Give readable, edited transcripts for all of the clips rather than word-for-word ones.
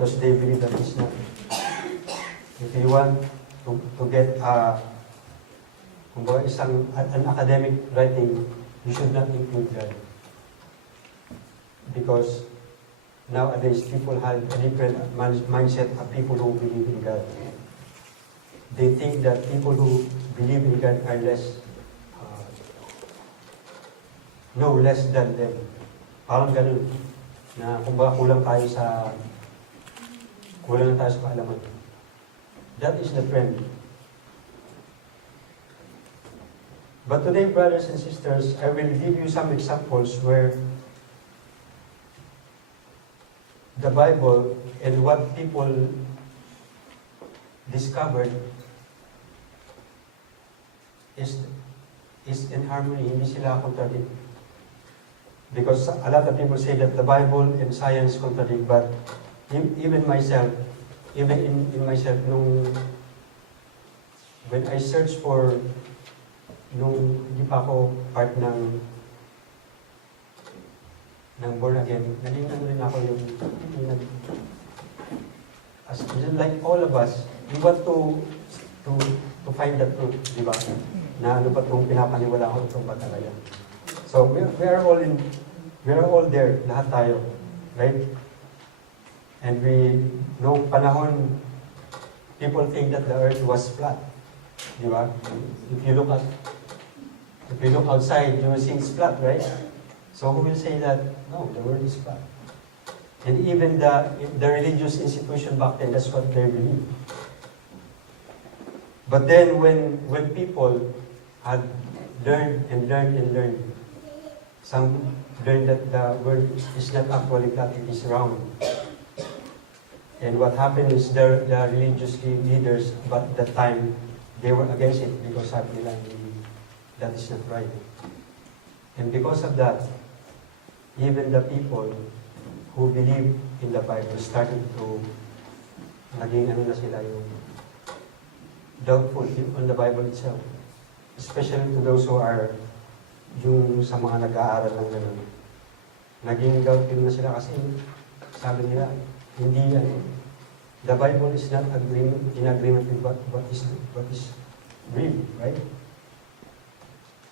because they believe that it's not. If you want to get kumbaga an academic writing, you should not include God. Because nowadays people have a different mindset of people who believe in God. They think that people who believe in God are less, no less than them. Parang ganun, na kumbaga kulang na tayo sa kaalaman. That is the trend. But today, brothers and sisters, I will give you some examples where the Bible and what people discovered is in harmony, hindi sila contradict. Because a lot of people say that the Bible and science contradict, but even myself, in myself, when I search for, hindi pa ako part ng born again, naging rin ako like all of us, we want to find the truth, di ba? Na ano ba itong pinapaniwala ko, itong ba talaga? So we are all there, lahat tayo, right? And noong panahon, people think that the earth was flat, di ba? If you look outside, you will see it's flat, right? So who will say that no, the world is flat? And even the religious institution back then, that's what they believe. But then when people had learned, some learned that the world is not actually flat, it is round. And what happened is the religious leaders at that time, they were against it because sabi nila that is not right. And because of that, even the people who believe in the Bible started to naging yung doubtful on the Bible itself. Especially to those who are yung sa mga nag-aaral ng gano'n. Naging doubtful na sila kasi sabi nila, hindi the Bible is not in agreement with what is real, right?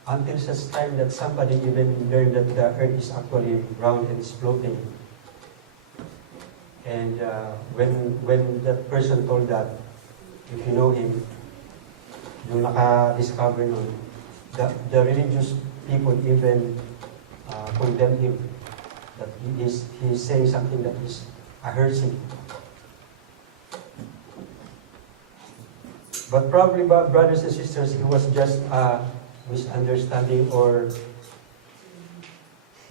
Until such time that somebody even learned that the earth is actually round and is floating. And when that person told that, if you know him, yung naka-discover nun, the religious people even condemn him, that he is saying something that is a heresy. But probably, brothers and sisters, it was just a misunderstanding or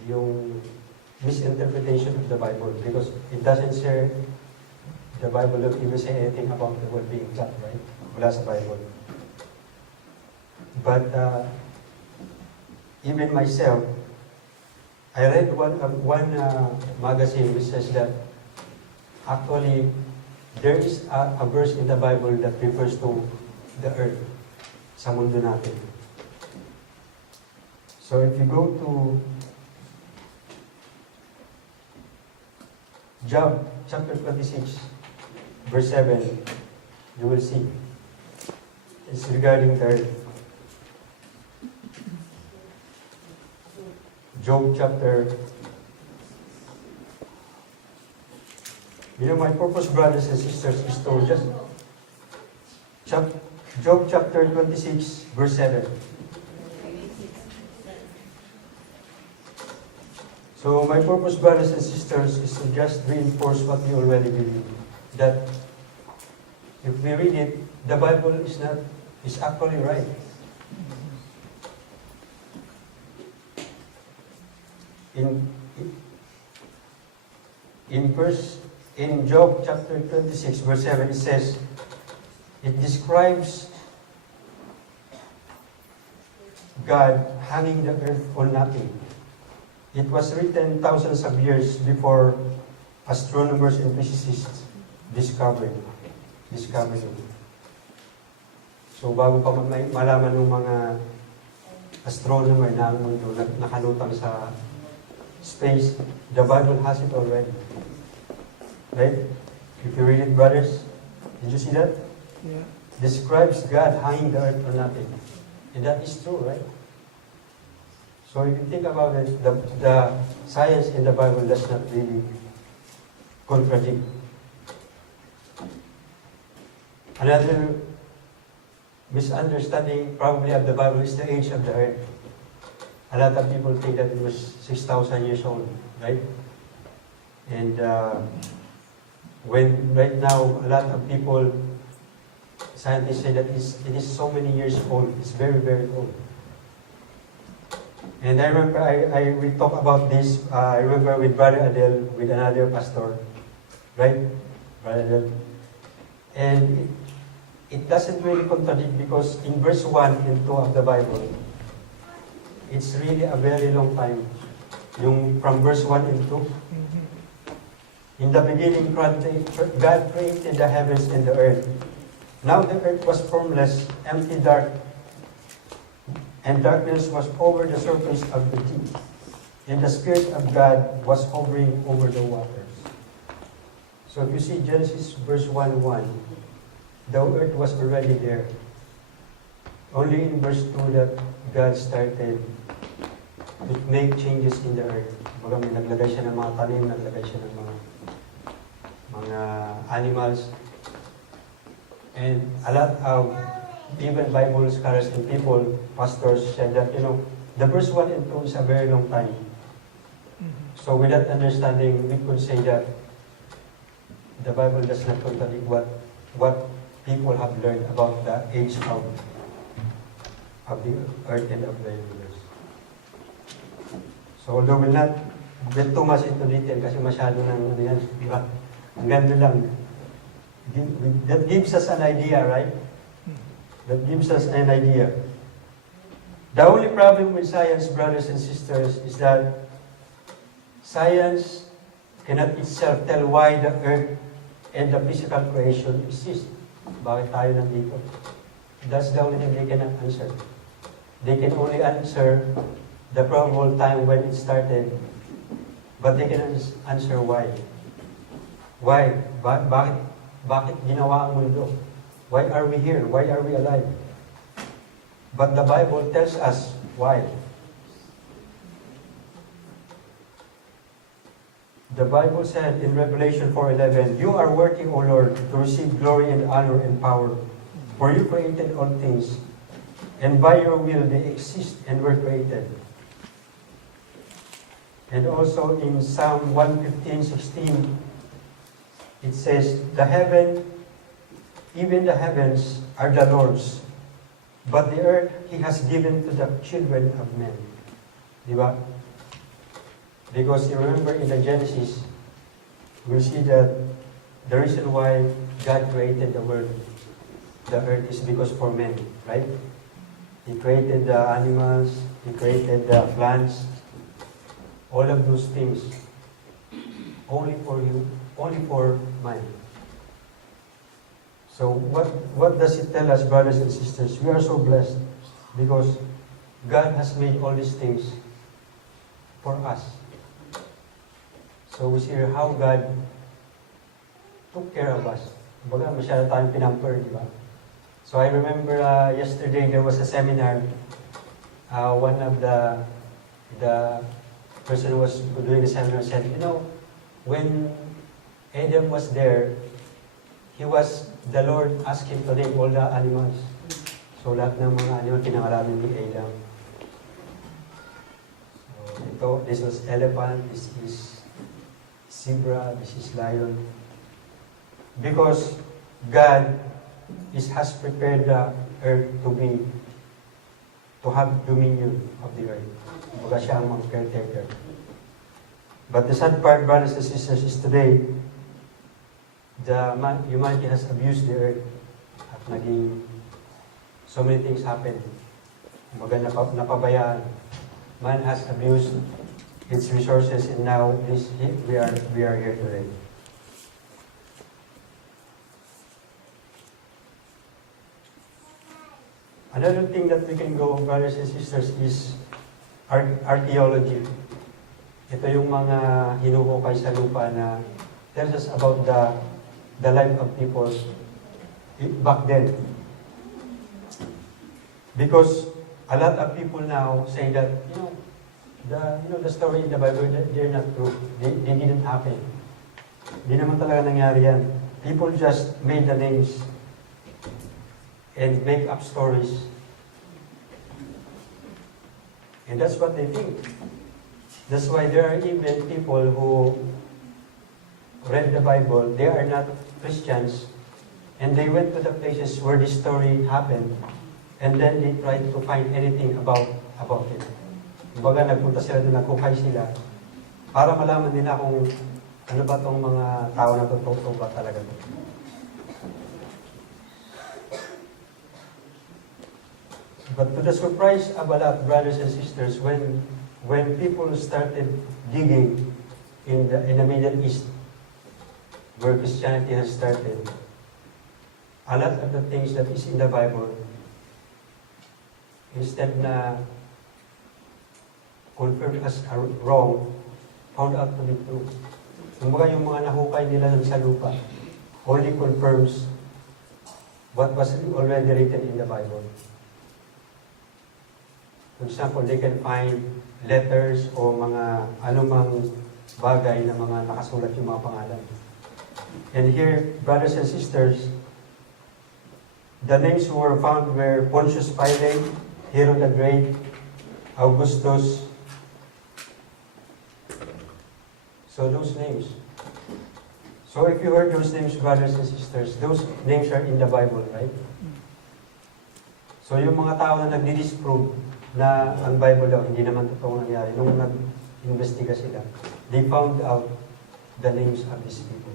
yung misinterpretation of the Bible, because it doesn't say, the Bible doesn't even say anything about the world being flat, right? Wala sa Bible. But even myself, I read one magazine which says that actually there is a verse in the Bible that refers to the earth, sa mundo natin. So if you go to Job chapter 26, verse 7, you will see. It's regarding the earth. Job chapter... my purpose, brothers and sisters, is to just... Job chapter 26, verse 7. So my purpose, brothers and sisters, is to just reinforce what we already believe. That if we read it, the Bible is actually right. In Job chapter 26, verse 7, it says, it describes God hanging the earth on nothing. It was written thousands of years before astronomers and physicists discovered it. So bago pa malaman ng mga astronomer na ang mundo nakalutang sa space, the Bible has it already. Right? If you read it, brothers, did you see that? Yeah. Describes God hanging the earth for nothing. And that is true, right? So if you think about it, the science in the Bible does not really contradict. Another misunderstanding probably of the Bible is the age of the earth. A lot of people think that it was 6,000 years old, right? And when right now a lot of people, scientists say that it is so many years old. It's very, very old. And I remember we talked about this. I remember with Brother Adele, with another pastor, right? Brother Adele. And it doesn't really contradict because in verse 1 and 2 of the Bible, it's really a very long time. Yung from verse 1 and 2. In the beginning, God created the heavens and the earth. Now the earth was formless, empty, dark, and darkness was over the surface of the deep. And the Spirit of God was hovering over the waters. So if you see Genesis verse 1:1, the earth was already there. Only in verse 2 that God started to make changes in the earth. Baga may naglagay siya ng mga tanim, naglagay siya ng mga animals. And a lot of even Bible scholars and people, pastors, said that, the verse 1 and 2 is a very long time. So with that understanding, we could say that the Bible does not contradict what people have learned about the age of the earth and of the universe. So although we'll not get too much into detail kasi masyado ng yan, di ba? Ang ganda lang. That gives us an idea, right? That gives us an idea. The only problem with science, brothers and sisters, is that science cannot itself tell why the earth and the physical creation exist. Bakit tayo nandito? That's the only thing they cannot answer. They can only answer the probable time when it started, but they cannot answer why. Why? Bakit ginawa ang mundo? Why are we here? Why are we alive? But the Bible tells us why. The Bible said in Revelation 4:11, "You are worthy, O Lord, to receive glory and honor and power, for you created all things, and by your will they exist and were created." And also in Psalm 115:16, it says, even the heavens are the Lord's, but the earth He has given to the children of men. Di ba? Because you remember in the Genesis, we'll see that the reason why God created the world, the earth, is because for men, right? He created the animals, He created the plants, all of those things, only for you, only for man. So what does it tell us, brothers and sisters? We are so blessed because God has made all these things for us. So we see how God took care of us. Kumbaga, masyado tayong pinamper, di ba? So I remember yesterday there was a seminar. One of the person who was doing the seminar said, when Adam was there, the Lord asked him to name all the animals. So lahat ng mga animal pinangalanan ni Adam. So this was elephant, this is zebra, this is lion. Because God has prepared the earth to have dominion of the earth. Kumbaga siya ang caretaker. But the sad part, brothers and sisters, is today, humanity has abused the earth at so many things happen. Kumbaga napabayaan. Man has abused its resources, and now we are here today. Another thing that we can go, brothers and sisters, is archaeology. Ito yung mga hinuhukay sa lupa na tells us about the life of people back then. Because a lot of people now say that, the story in the Bible, they're not true. They didn't happen. Di naman talaga nangyari yan. People just made the names and make up stories. And that's what they think. That's why there are even people who read the Bible, they are not Christians, and they went to the places where this story happened, and then they tried to find anything about it. Kumbaga, nagpunta sila doon, nagkukay sila, para malaman nila kung ano ba itong mga tao na totoo ba talaga ito. But to the surprise of a lot, brothers and sisters, when people started digging in the Middle East, where Christianity has started, a lot of the things that is in the Bible, instead na confirmed as wrong, found out to be true. Kumbaga yung mga nahukay nila sa lupa only confirms what was already written in the Bible. For example, they can find letters o mga anumang bagay na mga nakasulat yung mga pangalan. And here, brothers and sisters, the names who were found were Pontius Pilate, Herod the Great, Augustus. So those names. So if you heard those names, brothers and sisters, those names are in the Bible, right? So yung mga tao na nagdi-disprove na ang Bible daw, hindi naman totoong nangyari, nung nag-investiga sila, they found out the names of these people.